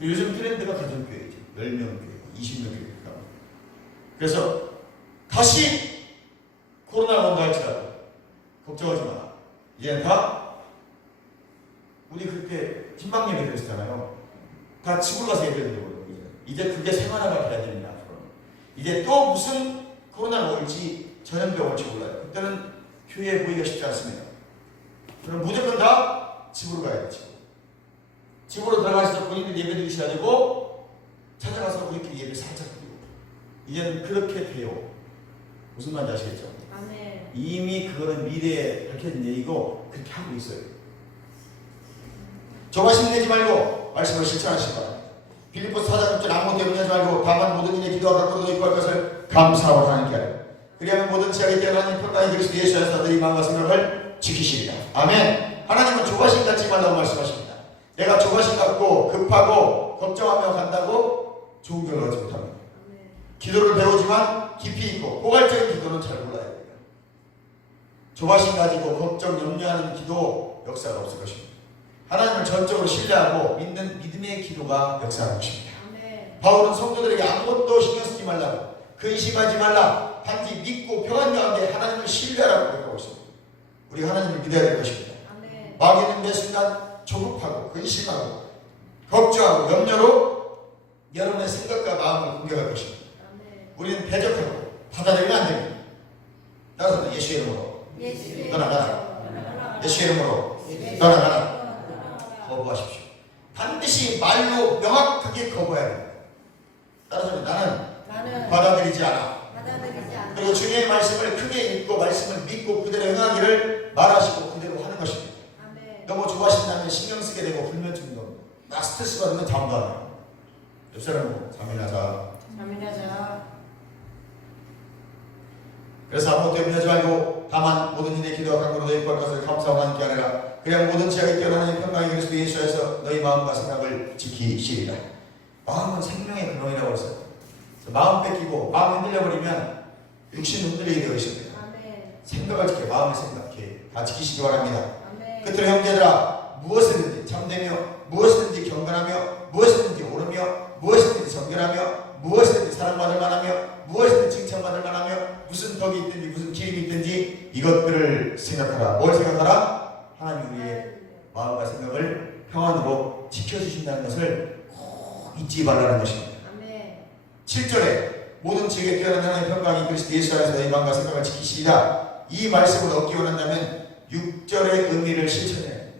요즘 트렌드가 가정교회죠. 10명 교회, 20명 교회. 그래서 다시 코로나가 온다 할지라도 걱정하지 마. 이제는 다 우리 그렇게 팀방 예배 드렸잖아요. 다 집으로 가서 예배 드리고 이제 그게 생활화가 돼야 됩니다. 이제 또 무슨 코로나가 올지 전염병 올지 몰라요. 그때는 교회에 보이기가 쉽지 않습니다. 그럼 무조건 다 집으로 가야 되죠. 집으로 들어가셔서 본인들 예배 드리셔야 되고 찾아가서 우리끼리 예배 살짝 드리고 이제는 그렇게 돼요. 무슨 말인지 아시겠죠? 아멘. 이미 그거는 미래에 밝혀진 얘기고 그렇게 하고 있어요. 조바심 내지 말고 말씀을 실천하시기 바랍니다. 빌립보서 4장 6절 아무것도 염려하지 말고 다만 모든 일에 기도하고 기도도 있고 할 것을 감사하고 하나님께 하라. 그리하면 모든 지약이 때문에 하나님 평강이 그리스도 예수 안에서 너희 마음과 생각을 지키시리라. 아멘. 하나님은 조바심 갖지 말라고 말씀하십니다. 내가 조바심 갖고 급하고 걱정하며 간다고 좋은 결과 얻지 못합니다. 기도를 배우지만 깊이 있고 포괄적인 기도는 잘 몰라야 돼요. 조바심 가지고 걱정, 염려하는 기도 역사가 없을 것입니다. 하나님을 전적으로 신뢰하고 믿는 믿음의 기도가 역사하는 것입니다. 바울은 성도들에게 아무것도 신경 쓰지 말라고 근심하지 말라 단지 믿고 평안 가운데 하나님을 신뢰하라고 고백하고 있습니다. 우리 하나님을 믿어야 될 것입니다. 아멘. 마귀는 매 순간 조급하고 근심하고 걱정하고 염려로 여러분의 생각과 마음을 공격할 것입니다. 아멘. 우리는 대적하고 받아들이면 안 됩니다. 따라서 예수의 이름으로 예수의 떠나가라. 예수의 이름으로 떠나가라. 거부하십시오. 반드시 말로 명확하게 거부해야 됩니다. 따라서 나는 받아들이지 않아. 받아들이지 않아. 그리고 주님의 말씀을 크게 읽고 말씀을 믿고 그대로 행하기를 말하시고 그대로 하는 것입니다. 아멘. 너무 좋아하신다면 신경 쓰게 되고 불면증도 막 스트레스 받으면 잠도 안 와요. 옆 사람은 잠이나자. 잠이나자. 그래서 아무것도 염려하지 말고 다만 모든 일에 기도와 간구로 너희 구할 것을 감사하고 하나님께 하느라 그냥 모든 지하에 깨어난 하나님 평강의 그리스도 예수에서 너희 마음과 생각을 지키시리라. 마음은 생명의 근원이라고 했어요. 마음 뺏기고 마음 흔들려버리면 육신 흔들리게 되어 있습니다. 아멘. 생각을 지켜 마음을 생각해 다 지키시기 바랍니다. 아멘. 끝으로 형제들아 무엇이든지 참되며 무엇이든지 경건하며 무엇이든지 오르며 무엇이든지 정결하며 무엇이든지 사랑받을 만하며 무엇이든지 칭찬받을 만하며 무슨 덕이 있든지 무슨 기름이 있든지 이것들을 생각하라. 뭘 생각하라? 하나님 우리의 마음과 생각을 평안으로 지켜주신다는 것을 꼭 잊지 말라는 것입니다. 아멘. 7절에 모든 지혜에 뛰어난 하나님의 평강이 그리스도 예수 안에서 너희 마음과 생각을 지키시리라. 이 말씀을 얻기 원한다면 6절의 의미를 실천해야 됩니다.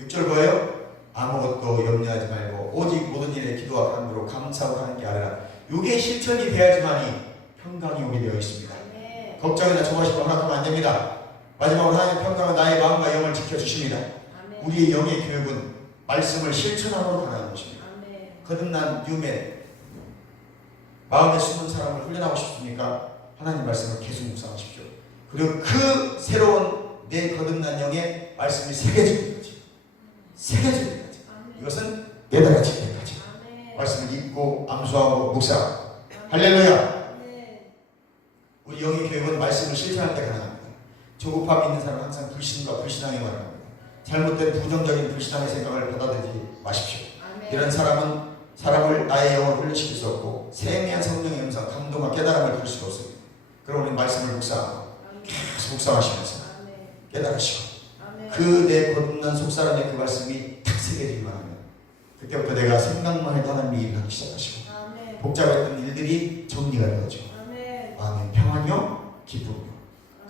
6절 뭐예요? 아무것도 염려하지 말고 오직 모든 일에 기도와 간구로 감사하고 하는 게 아니라 이게 실천이 돼야지만이 평강이 오게 되어 있습니다. 아멘. 걱정이나 조바심을 허락하면 안 됩니다. 마지막으로 하나님의 평강은 나의 마음과 영을 지켜주십니다. 아멘. 우리의 영의 교육은 말씀을 실천함으로 가능한 것입니다. 아멘. 거듭난 뉴맨 마음에 숨은 사람을 훈련하고 싶습니까? 하나님 말씀을 계속 묵상하십시오. 그리고 그 새로운 내 거듭난 영의 말씀이 새겨지는 거지. 새겨지는 거지. 이것은 깨달아질 때까지 아멘. 말씀을 읽고 암수하고 묵상. 할렐루야. 아멘. 우리 영의 교육은 말씀을 실천할 때 가능합니다. 조급함이 있는 사람은 항상 불신과 불신앙에 말합니다. 잘못된 부정적인 불신앙의 생각을 받아들이지 마십시오. 아멘. 이런 사람은 사람을 나의 영을 훈련시킬 수 없고 세미한 성령의 음성, 감동과 깨달음을 줄 수가 없습니다. 그럼 우리는 말씀을 묵상하고 계속 묵상하시면서 아멘. 깨달으시고 아멘. 그 내 거듭난 속사람의 그 말씀이 탁 새겨지기만 하면 그때부터 내가 생각만 해도 하나님이 일하기 시작하시고 아멘. 복잡했던 일들이 정리가 되어지고 아멘. 마음에 평안요, 기쁨요,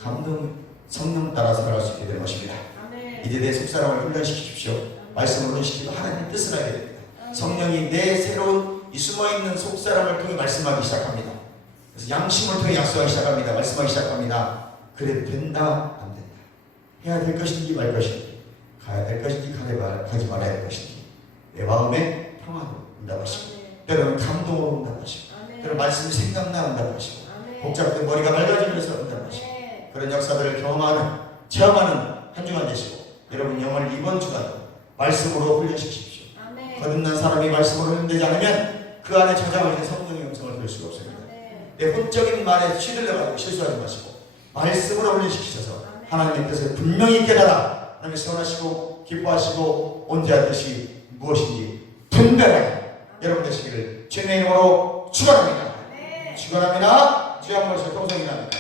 감동, 성령 따라 살아갈 수 있게 될 것입니다. 아멘. 이제 내 속사람을 훈련시키십시오. 말씀을 훈련시키고 하나님의 뜻을 알게 됩니다. 성령이 내 새로운 이 숨어있는 속사람을 통해 말씀하기 시작합니다. 그래서 양심을 통해 약속하기 시작합니다. 말씀하기 시작합니다. 그래 된다 안 된다. 해야 될 것인지 말 것인지 가야 될 것인지 가지 말아야 될 것인지 내 마음에 평안으로 응답하시고 때로는 감동으로 응답하시고 때로는 말씀이 생각나 응답하시고 복잡된 머리가 맑아지면서 응답하시고 그런 역사들을 경험하는 체험하는 한 주간 되시고 여러분 영을 이번 주간 말씀으로 훈련시키십시오. 거듭난 사람이 말씀으로 훈련되지 않으면 그 안에 저장을 된 성령의 음성을 들을 수가 없습니다. 내 혼적인 말에 휘둘려가지고 실수하지 마시고 말씀으로 훈련시키셔서 하나님의 뜻을 분명히 깨달아 하나님이 선하시고 기뻐하시고 온전한 뜻이 무엇인지 분별하게 여러분 되시기를 주님의 이름으로 축원합니다. 축원합니다. 주여 한번 평생이랍니다.